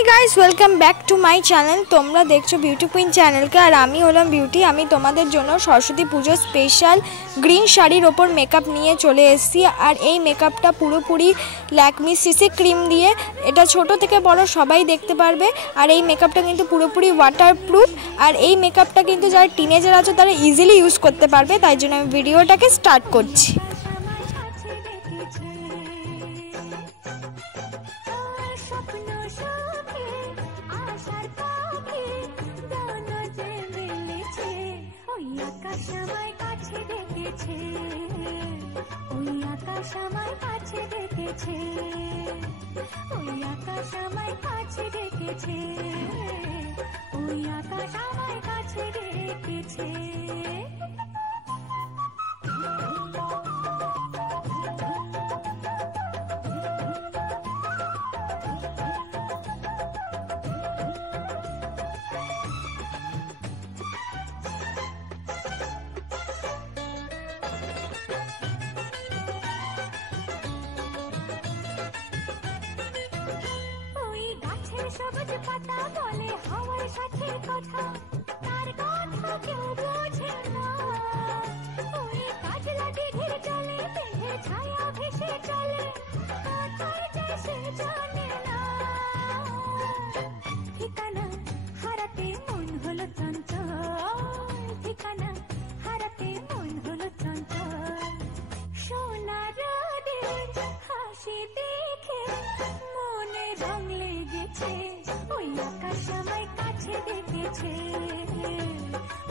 High guys welcome back to my channel. तुम्हारा देखो बिউটি कुइन channel के और आमी हलाम बिউटी। आमी तोमादेर जोन्नो सरस्वती पुजो स्पेशल ग्रीन शाड़ीर ओपर मेकअप निये चले एसेछि और ये मेकअपटा पुरोपुरी लैकमी सीसी क्रीम दिए एटा छोटो थेके बड़ो सबाई देखते पारबे। और ये मेकअपटा किन्तु पुरोपुरी वाटारप्रूफ और ये मेकअपटा किन्तु जारा टीनेजार आछो तारा इजिली यूज करते पारबे। ताई जोन्नो आमि भिडियोटाके स्टार्ट करछि। সবুজ পাতা বলে হাওয়ার সাথে কথা তার কথা কেউ বোঝে না। ওই কাজলা দিঘির জলে মেঘের ছায়া ভেসে চলে কোথায় যায় সে জানে না। ঠিকানা হারাতে মন হলো চঞ্চল, ঠিকানা হারাতে মন হলো চঞ্চল। সোনার রোদের হাসি দেখে মনে রং লেগেছে। ওই আকাশ আমায় কাছে ডেকেছে,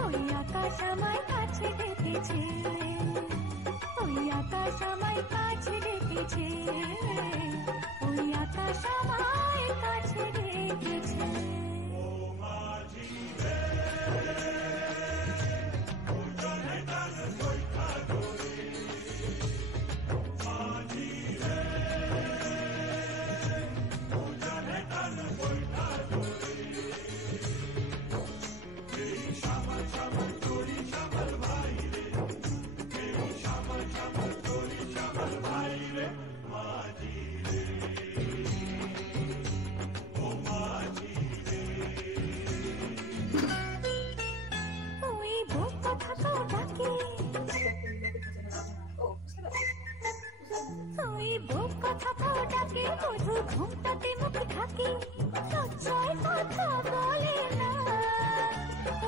ওই আকাশ আমায় কাছে ডেকেছে, ওই আকাশ আমায় কাছে ডেকেছে, ওই আকাশ আমায় কাছে ডেকেছে। ঘুমটাতে মুখ থাকি লজ্জায় কথা বলে না।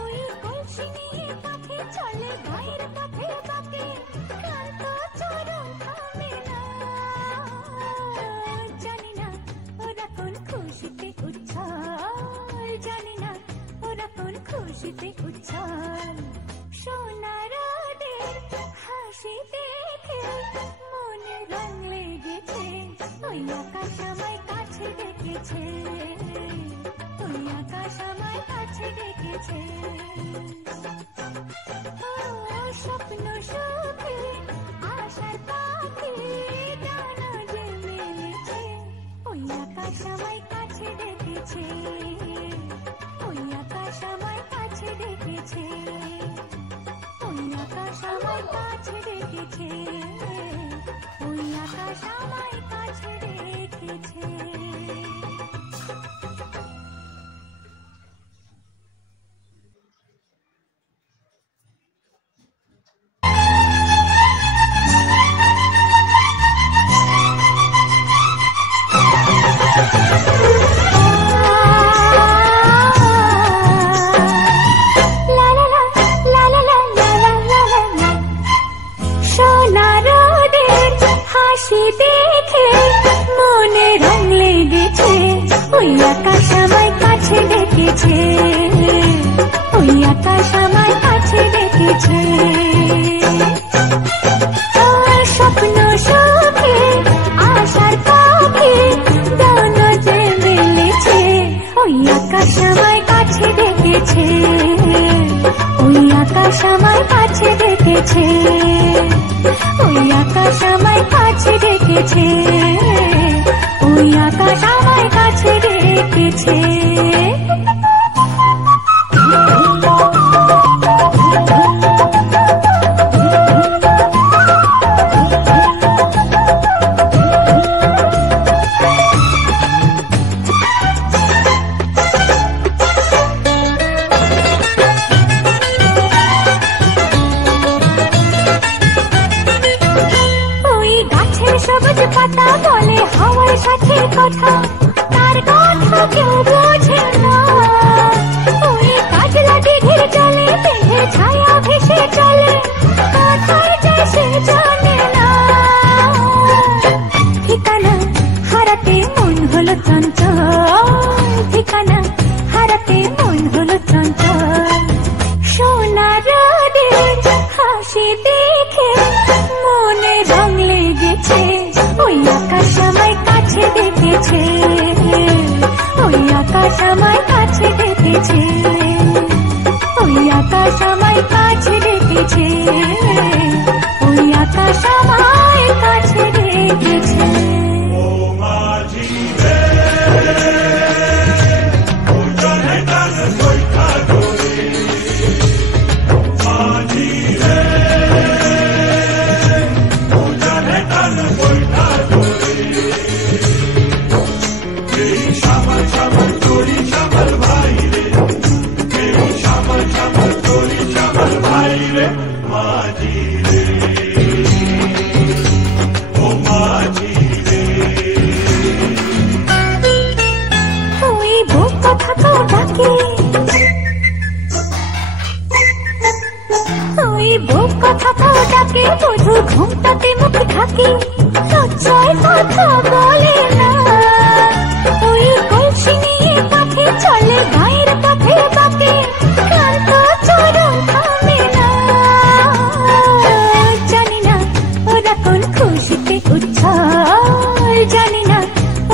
ওই কলসি নিয়ে পথে চলে গায়ের পথে বাঁকে ক্লান্ত চরণ থামে না। জানি না ওরা কোন খুশিতে উচ্ছল, জানি না ওরা কোন খুশিতে উচ্ছল। সোনার রোদের হাসি দেখে মনে রং লেগেছে। ওই আকাশ আমায় কাছে ডেকেছে, ওই আকাশ আমায় কাছে ডেকেছে। স্বপ্ন সুখে আশার পাখি ডানা যে মেলেছে। ওই আকাশ আমায় কাছে ডেকেছে, ওই আকাশ আমায় কাছে ডেকেছে, ওই আকাশ আমায় কাছে ডেকেছে, ওই আকাশ আমায় কাছে ডেকেছে। দেখে মনে রং লেগেছে। ওই আকাশ আমায় কাছে ডেকেছে, ওই আকাশ আমায় কাছে ডেকেছে। স্বপ্ন সুখে আশার পাখি ডানা যে মেলেছে। ওই আকাশ আমায় কাছে ডেকেছে, ওই আকাশ আমায় কাছে ডেকেছে, ওই আকাশ আমায় কাছে ডেকেছে, ওই আকাশ আমায় কাছে ডেকেছে। কেউ বোঝে না, ওই কাজলা দিঘির জলে বেঁধে ছায়া ভেসে চলে, কোথায় যায় সে জানে না। ঠিকানা হারাতে মন হলো চঞ্চল, ঠিকানা হারাতে মন হলো চঞ্চল। সোনা রোদের হাসি দেখে মনে রং লেগেছে, ওই আকাশ আমায় কাছে ডেকেছে, ওই আকাশ আমায় কাছে ডেকেছে, ওই আকাশ আমায় কাছে ডেকেছে, ওই আকাশ আমায় কাছে ডেকেছে। শুধু ঘুমটাতে মুখ ঢাকি, লজ্জায় কথা বলে না, ওই কলসি নিয়ে কাঁধে চলে গায়ের পথে বাঁকে, ক্লান্ত চরণ থামে না। জানি না ওরা কোন খুশিতে উচ্ছল, জানি না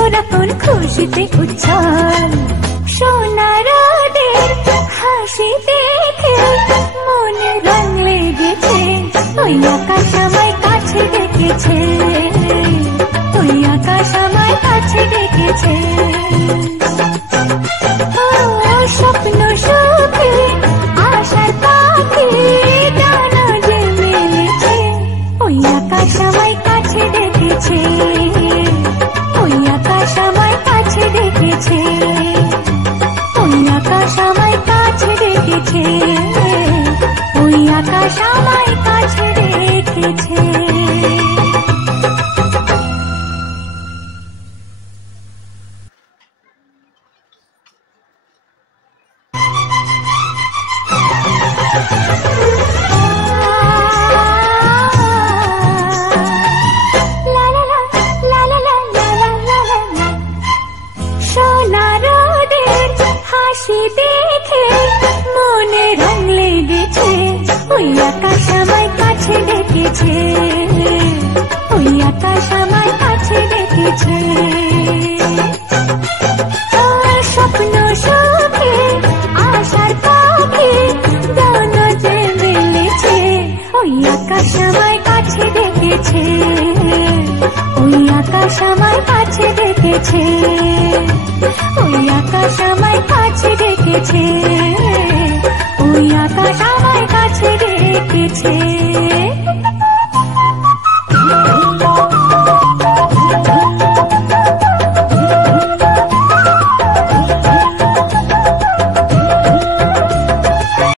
ওরা কোন খুশিতে উচ্ছল। সোনা রোদের হাসি দেখে মনে রং লেগেছে, ওই আকাশ আমায় কাছে ডেকেছে, ওই আকাশ আমায় কাছে ডেকেছে। স্বপ্ন সুখে আশার পাখি ডানা যে মেলেছে, ওই আকাশ আমায় কাছে ডেকেছে, ওই আকাশ আমায় কাছে ডেকেছে, ওই আকাশ আমায় কাছে ডেকেছে, ওই আকাশ আমায় কাছে ডেকেছে। সোনা রোদের হাসি দেখে মনে রং লেগেছে, ওই আকাশ আমায় কাছে ডেকেছে, ওই আকাশ আমায় কাছে ডেকেছে। স্বপ্ন সুখে আশার পাখি ডানা যে মেলেছে, ওই আকাশ আমায় কাছে ডেকেছে, ওই আকাশ আমায় কাছে ডেকেছে, ওই আকাশ আমায় কাছে ডেকেছে, ওই আকাশ আমায় কাছে ডেকেছে।